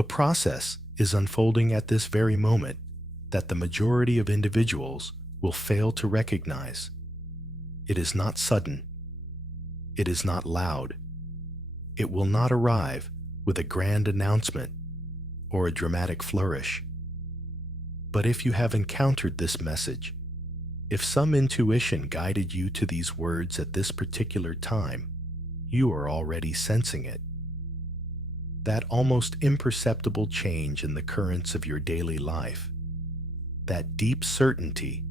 A process is unfolding at this very moment that the majority of individuals will fail to recognize. It is not sudden. It is not loud. It will not arrive with a grand announcement or a dramatic flourish. But if you have encountered this message, if some intuition guided you to these words at this particular time, you are already sensing it. That almost imperceptible change in the currents of your daily life, that deep certainty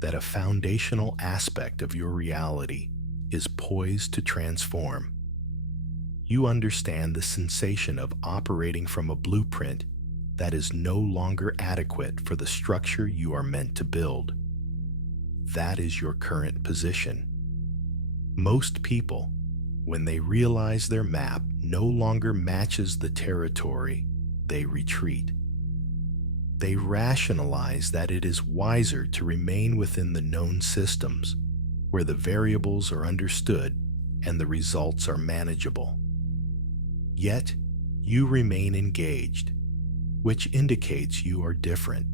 that a foundational aspect of your reality is poised to transform. You understand the sensation of operating from a blueprint that is no longer adequate for the structure you are meant to build. That is your current position. Most people, when they realize their map no longer matches the territory, they retreat. They rationalize that it is wiser to remain within the known systems, where the variables are understood and the results are manageable. Yet, you remain engaged, which indicates you are different.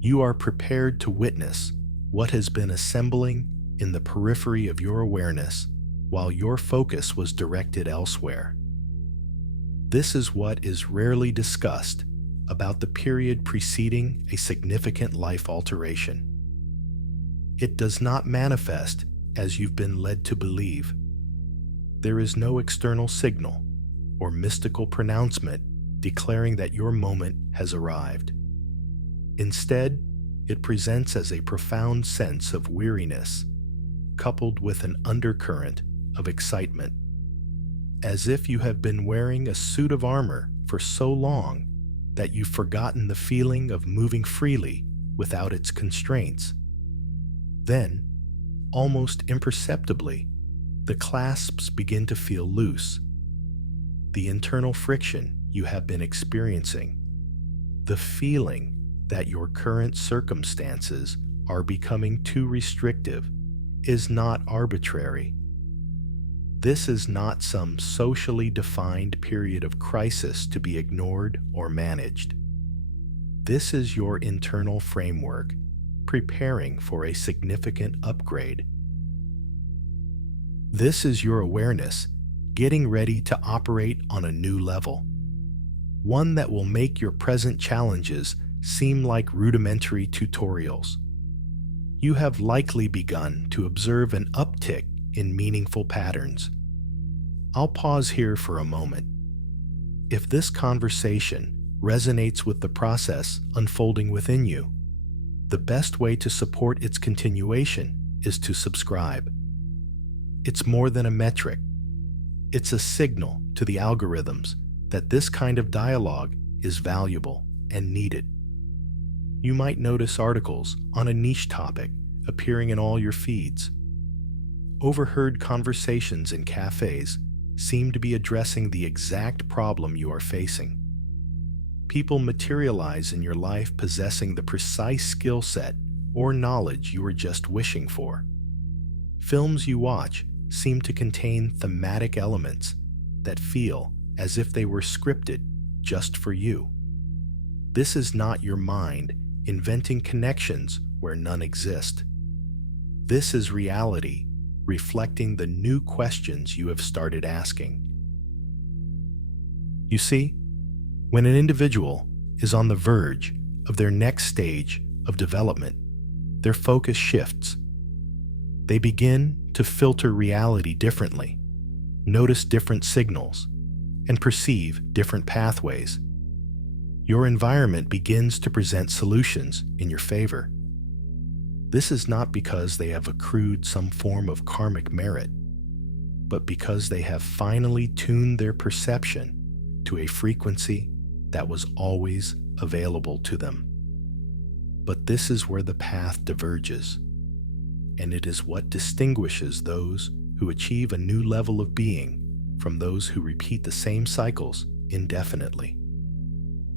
You are prepared to witness what has been assembling in the periphery of your awareness while your focus was directed elsewhere. This is what is rarely discussed about the period preceding a significant life alteration. It does not manifest as you've been led to believe. There is no external signal or mystical pronouncement declaring that your moment has arrived. Instead, it presents as a profound sense of weariness, coupled with an undercurrent of excitement, as if you have been wearing a suit of armor for so long that you've forgotten the feeling of moving freely without its constraints. Then, almost imperceptibly, the clasps begin to feel loose. The internal friction you have been experiencing, the feeling that your current circumstances are becoming too restrictive, is not arbitrary. This is not some socially defined period of crisis to be ignored or managed. This is your internal framework, preparing for a significant upgrade. This is your awareness, getting ready to operate on a new level, one that will make your present challenges seem like rudimentary tutorials. You have likely begun to observe an uptick in meaningful patterns. I'll pause here for a moment. If this conversation resonates with the process unfolding within you, the best way to support its continuation is to subscribe. It's more than a metric. It's a signal to the algorithms that this kind of dialogue is valuable and needed. You might notice articles on a niche topic appearing in all your feeds. Overheard conversations in cafes seem to be addressing the exact problem you are facing. People materialize in your life possessing the precise skill set or knowledge you were just wishing for. Films you watch seem to contain thematic elements that feel as if they were scripted just for you. This is not your mind inventing connections where none exist. This is reality reflecting the new questions you have started asking. You see, when an individual is on the verge of their next stage of development, their focus shifts. They begin to filter reality differently, notice different signals, and perceive different pathways. Your environment begins to present solutions in your favor. This is not because they have accrued some form of karmic merit, but because they have finally tuned their perception to a frequency that was always available to them. But this is where the path diverges, and it is what distinguishes those who achieve a new level of being from those who repeat the same cycles indefinitely.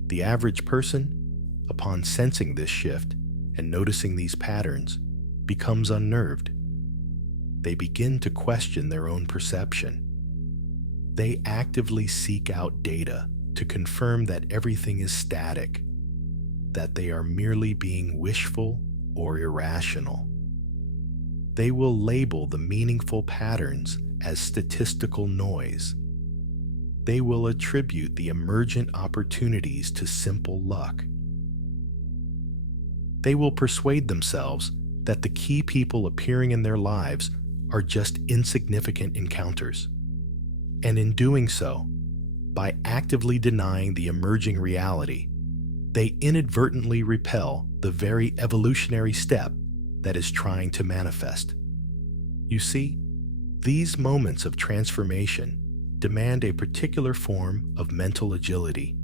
The average person, upon sensing this shift and noticing these patterns, becomes unnerved. They begin to question their own perception. They actively seek out data to confirm that everything is static, that they are merely being wishful or irrational. They will label the meaningful patterns as statistical noise. They will attribute the emergent opportunities to simple luck. They will persuade themselves that the key people appearing in their lives are just insignificant encounters. And in doing so, by actively denying the emerging reality, they inadvertently repel the very evolutionary step that is trying to manifest. You see, these moments of transformation demand a particular form of mental agility,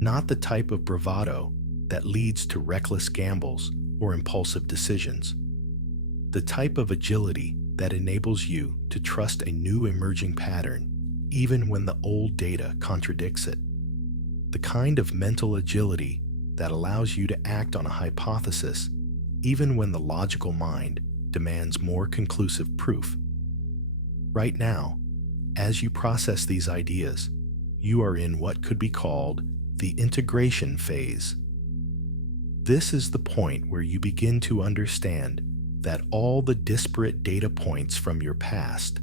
not the type of bravado that leads to reckless gambles or impulsive decisions. The type of agility that enables you to trust a new emerging pattern, even when the old data contradicts it. The kind of mental agility that allows you to act on a hypothesis, even when the logical mind demands more conclusive proof. Right now, as you process these ideas, you are in what could be called the integration phase. This is the point where you begin to understand that all the disparate data points from your past,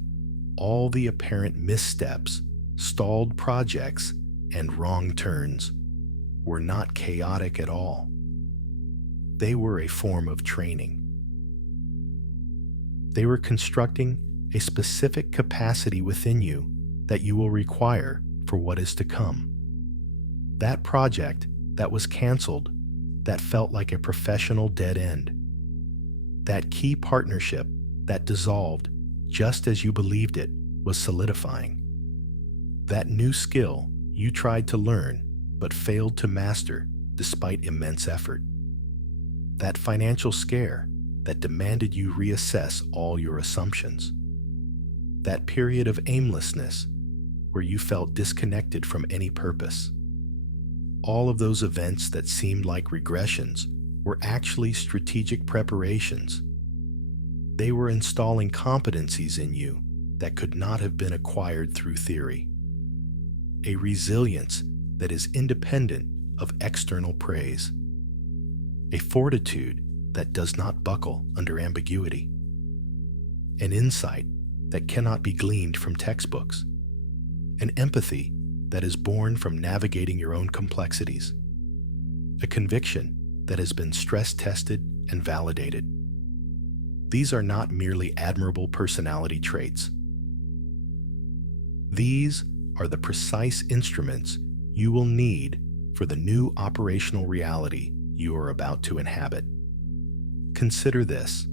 all the apparent missteps, stalled projects, and wrong turns were not chaotic at all. They were a form of training. They were constructing a specific capacity within you that you will require for what is to come. That project that was canceled, that felt like a professional dead end. That key partnership that dissolved just as you believed it was solidifying. That new skill you tried to learn but failed to master despite immense effort. That financial scare that demanded you reassess all your assumptions. That period of aimlessness where you felt disconnected from any purpose. All of those events that seemed like regressions were actually strategic preparations. They were installing competencies in you that could not have been acquired through theory. A resilience that is independent of external praise. A fortitude that does not buckle under ambiguity. An insight that cannot be gleaned from textbooks. An empathy that is born from navigating your own complexities. A conviction that has been stress-tested and validated. These are not merely admirable personality traits. These are the precise instruments you will need for the new operational reality you are about to inhabit. Consider this.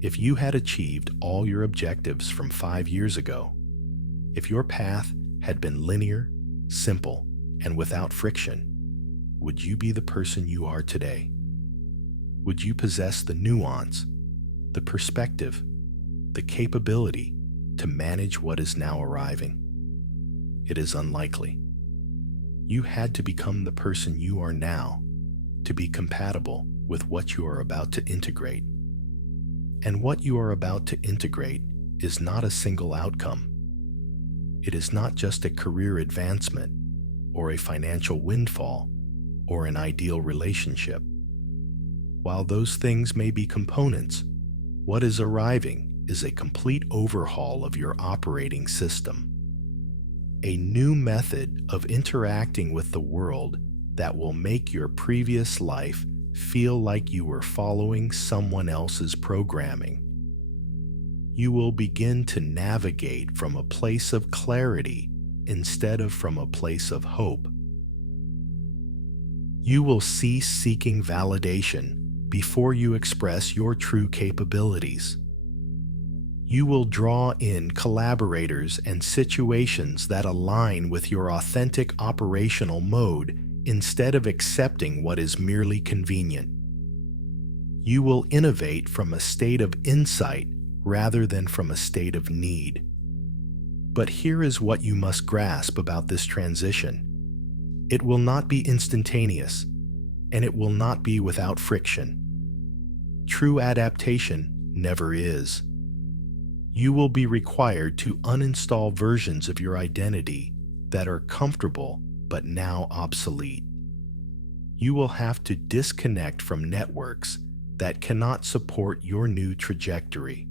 If you had achieved all your objectives from 5 years ago, if your path had been linear, simple, and without friction, would you be the person you are today? Would you possess the nuance, the perspective, the capability to manage what is now arriving? It is unlikely. You had to become the person you are now to be compatible with what you are about to integrate. And what you are about to integrate is not a single outcome. It is not just a career advancement or a financial windfall or an ideal relationship. While those things may be components, what is arriving is a complete overhaul of your operating system. A new method of interacting with the world that will make your previous life feel like you were following someone else's programming. You will begin to navigate from a place of clarity instead of from a place of hope. You will cease seeking validation before you express your true capabilities. You will draw in collaborators and situations that align with your authentic operational mode instead of accepting what is merely convenient. You will innovate from a state of insight rather than from a state of need. But here is what you must grasp about this transition. It will not be instantaneous, and it will not be without friction. True adaptation never is. You will be required to uninstall versions of your identity that are comfortable but now obsolete. You will have to disconnect from networks that cannot support your new trajectory.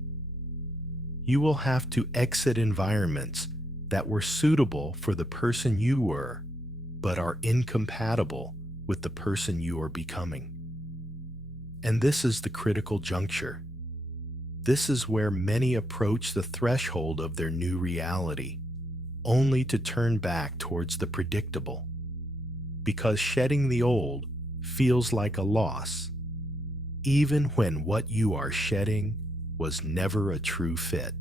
You will have to exit environments that were suitable for the person you were, but are incompatible with the person you are becoming. And this is the critical juncture. This is where many approach the threshold of their new reality, only to turn back towards the predictable. Because shedding the old feels like a loss, even when what you are shedding was never a true fit.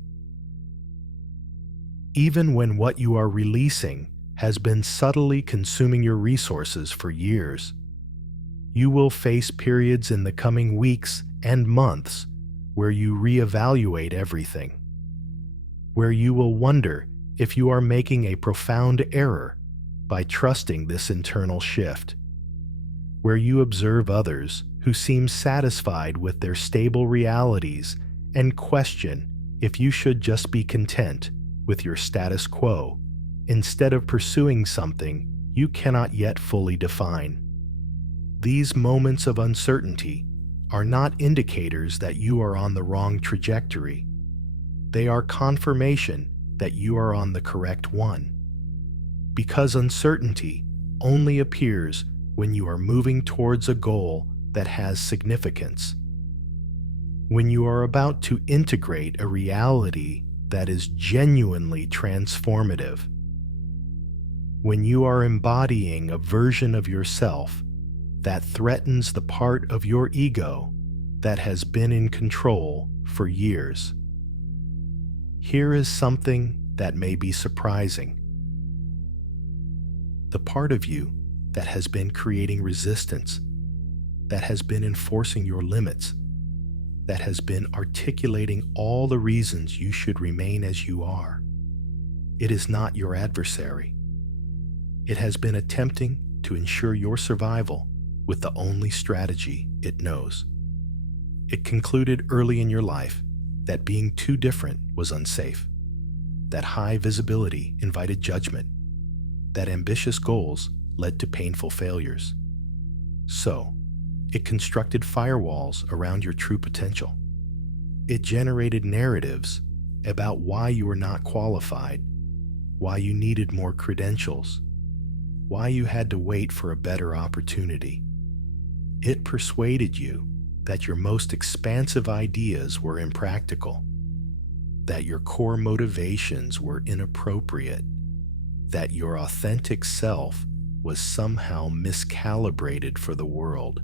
Even when what you are releasing has been subtly consuming your resources for years, you will face periods in the coming weeks and months where you reevaluate everything, where you will wonder if you are making a profound error by trusting this internal shift, where you observe others who seem satisfied with their stable realities and question if you should just be content with your status quo instead of pursuing something you cannot yet fully define. These moments of uncertainty are not indicators that you are on the wrong trajectory. They are confirmation that you are on the correct one. Because uncertainty only appears when you are moving towards a goal that has significance. When you are about to integrate a reality that is genuinely transformative. When you are embodying a version of yourself that threatens the part of your ego that has been in control for years. Here is something that may be surprising. The part of you that has been creating resistance, that has been enforcing your limits, that has been articulating all the reasons you should remain as you are. It is not your adversary. It has been attempting to ensure your survival with the only strategy it knows. It concluded early in your life that being too different was unsafe, that high visibility invited judgment, that ambitious goals led to painful failures. So, it constructed firewalls around your true potential. It generated narratives about why you were not qualified, why you needed more credentials, why you had to wait for a better opportunity. It persuaded you that your most expansive ideas were impractical, that your core motivations were inappropriate, that your authentic self was somehow miscalibrated for the world.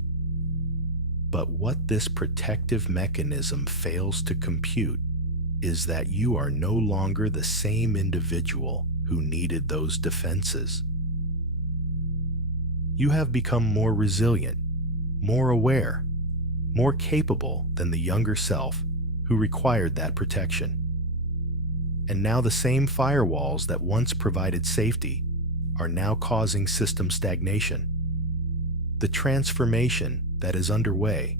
But what this protective mechanism fails to compute is that you are no longer the same individual who needed those defenses. You have become more resilient, more aware, more capable than the younger self who required that protection. And now the same firewalls that once provided safety are now causing system stagnation. The transformation that is underway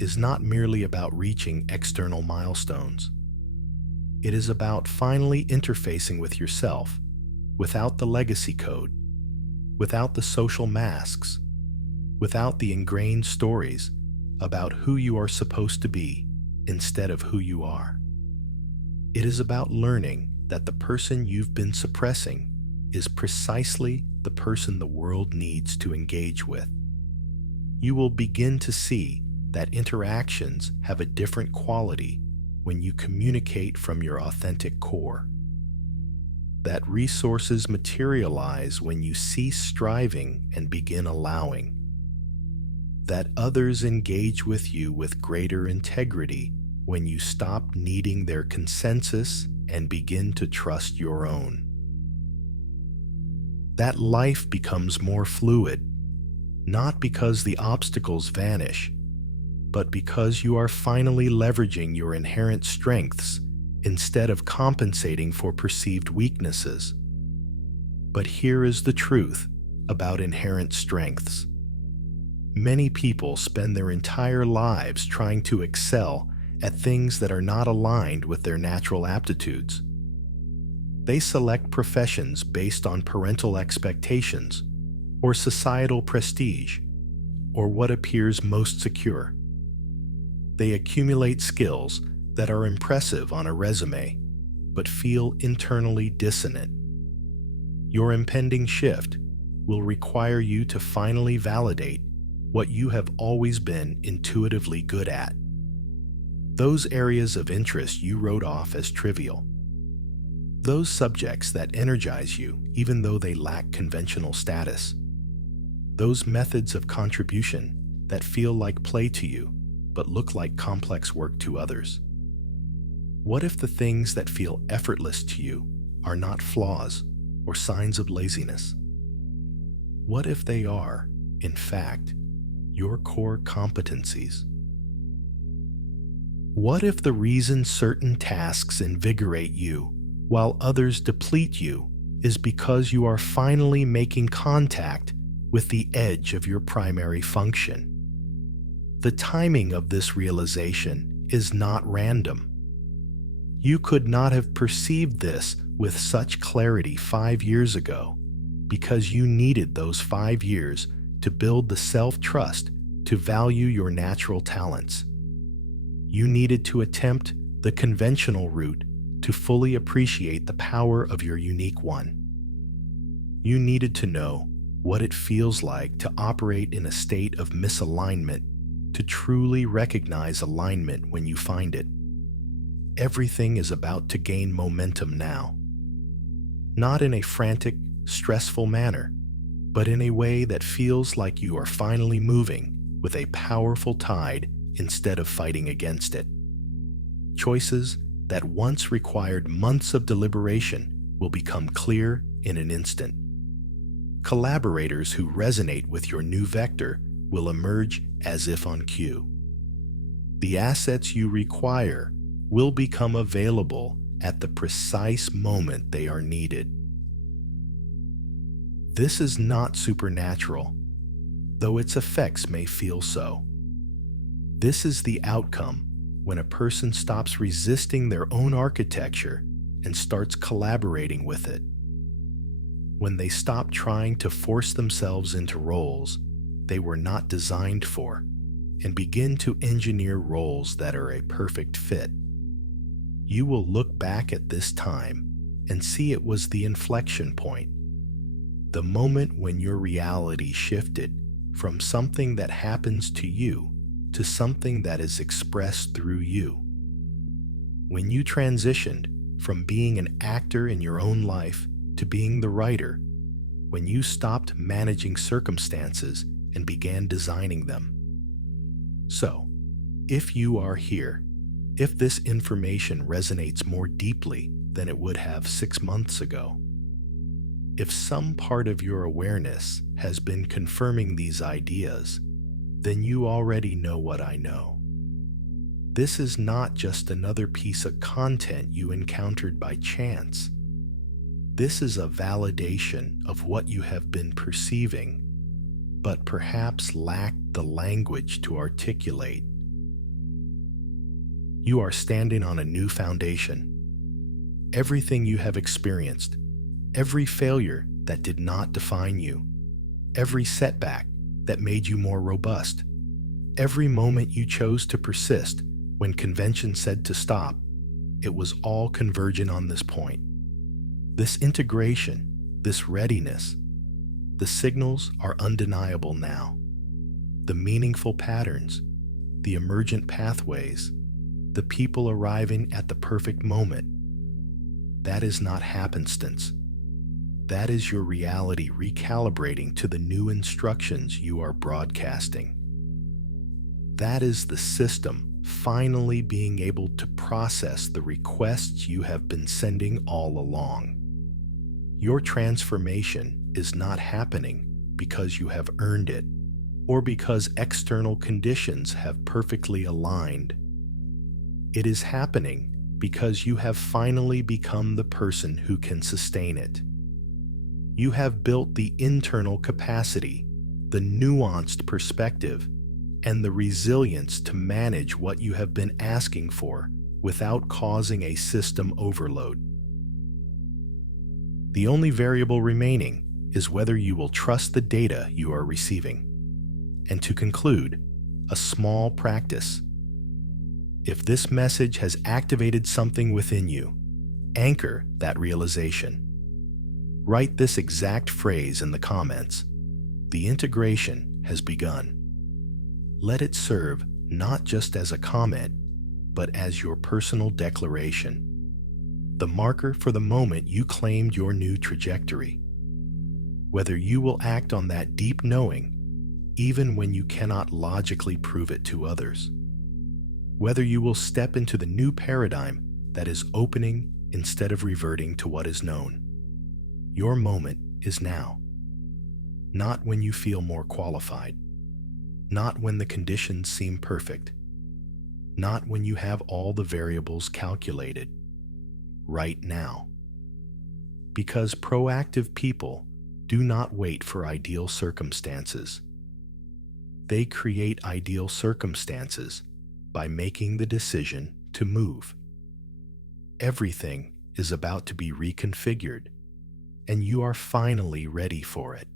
is not merely about reaching external milestones. It is about finally interfacing with yourself without the legacy code, without the social masks, without the ingrained stories about who you are supposed to be instead of who you are. It is about learning that the person you've been suppressing is precisely the person the world needs to engage with. You will begin to see that interactions have a different quality when you communicate from your authentic core. That resources materialize when you cease striving and begin allowing. That others engage with you with greater integrity when you stop needing their consensus and begin to trust your own. That life becomes more fluid, not because the obstacles vanish, but because you are finally leveraging your inherent strengths instead of compensating for perceived weaknesses. But here is the truth about inherent strengths. Many people spend their entire lives trying to excel at things that are not aligned with their natural aptitudes. They select professions based on parental expectations, or societal prestige, or what appears most secure. They accumulate skills that are impressive on a resume, but feel internally dissonant. Your impending shift will require you to finally validate what you have always been intuitively good at. Those areas of interest you wrote off as trivial. Those subjects that energize you even though they lack conventional status. Those methods of contribution that feel like play to you but look like complex work to others. What if the things that feel effortless to you are not flaws or signs of laziness? What if they are, in fact, your core competencies? What if the reason certain tasks invigorate you while others deplete you is because you are finally making contact with the edge of your primary function? The timing of this realization is not random. You could not have perceived this with such clarity 5 years ago because you needed those 5 years to build the self-trust to value your natural talents. You needed to attempt the conventional route to fully appreciate the power of your unique one. You needed to know what it feels like to operate in a state of misalignment to truly recognize alignment when you find it. Everything is about to gain momentum now. Not in a frantic, stressful manner, but in a way that feels like you are finally moving with a powerful tide instead of fighting against it. Choices that once required months of deliberation will become clear in an instant. Collaborators who resonate with your new vector will emerge as if on cue. The assets you require will become available at the precise moment they are needed. This is not supernatural, though its effects may feel so. This is the outcome when a person stops resisting their own architecture and starts collaborating with it. When they stop trying to force themselves into roles they were not designed for and begin to engineer roles that are a perfect fit. You will look back at this time and see it was the inflection point, the moment when your reality shifted from something that happens to you to something that is expressed through you. When you transitioned from being an actor in your own life to being the writer, when you stopped managing circumstances and began designing them. So, if you are here, if this information resonates more deeply than it would have 6 months ago, if some part of your awareness has been confirming these ideas, then you already know what I know. This is not just another piece of content you encountered by chance. This is a validation of what you have been perceiving, but perhaps lacked the language to articulate. You are standing on a new foundation. Everything you have experienced, every failure that did not define you, every setback that made you more robust, every moment you chose to persist when convention said to stop, it was all convergent on this point. This integration, this readiness, the signals are undeniable now. The meaningful patterns, the emergent pathways, the people arriving at the perfect moment. That is not happenstance. That is your reality recalibrating to the new instructions you are broadcasting. That is the system finally being able to process the requests you have been sending all along. Your transformation is not happening because you have earned it or because external conditions have perfectly aligned. It is happening because you have finally become the person who can sustain it. You have built the internal capacity, the nuanced perspective, and the resilience to manage what you have been asking for without causing a system overload. The only variable remaining is whether you will trust the data you are receiving. And to conclude, a small practice. If this message has activated something within you, anchor that realization. Write this exact phrase in the comments. The integration has begun. Let it serve not just as a comment, but as your personal declaration. The marker for the moment you claimed your new trajectory. Whether you will act on that deep knowing, even when you cannot logically prove it to others. Whether you will step into the new paradigm that is opening instead of reverting to what is known. Your moment is now. Not when you feel more qualified. Not when the conditions seem perfect. Not when you have all the variables calculated. Right now. Because proactive people do not wait for ideal circumstances. They create ideal circumstances by making the decision to move. Everything is about to be reconfigured, and you are finally ready for it.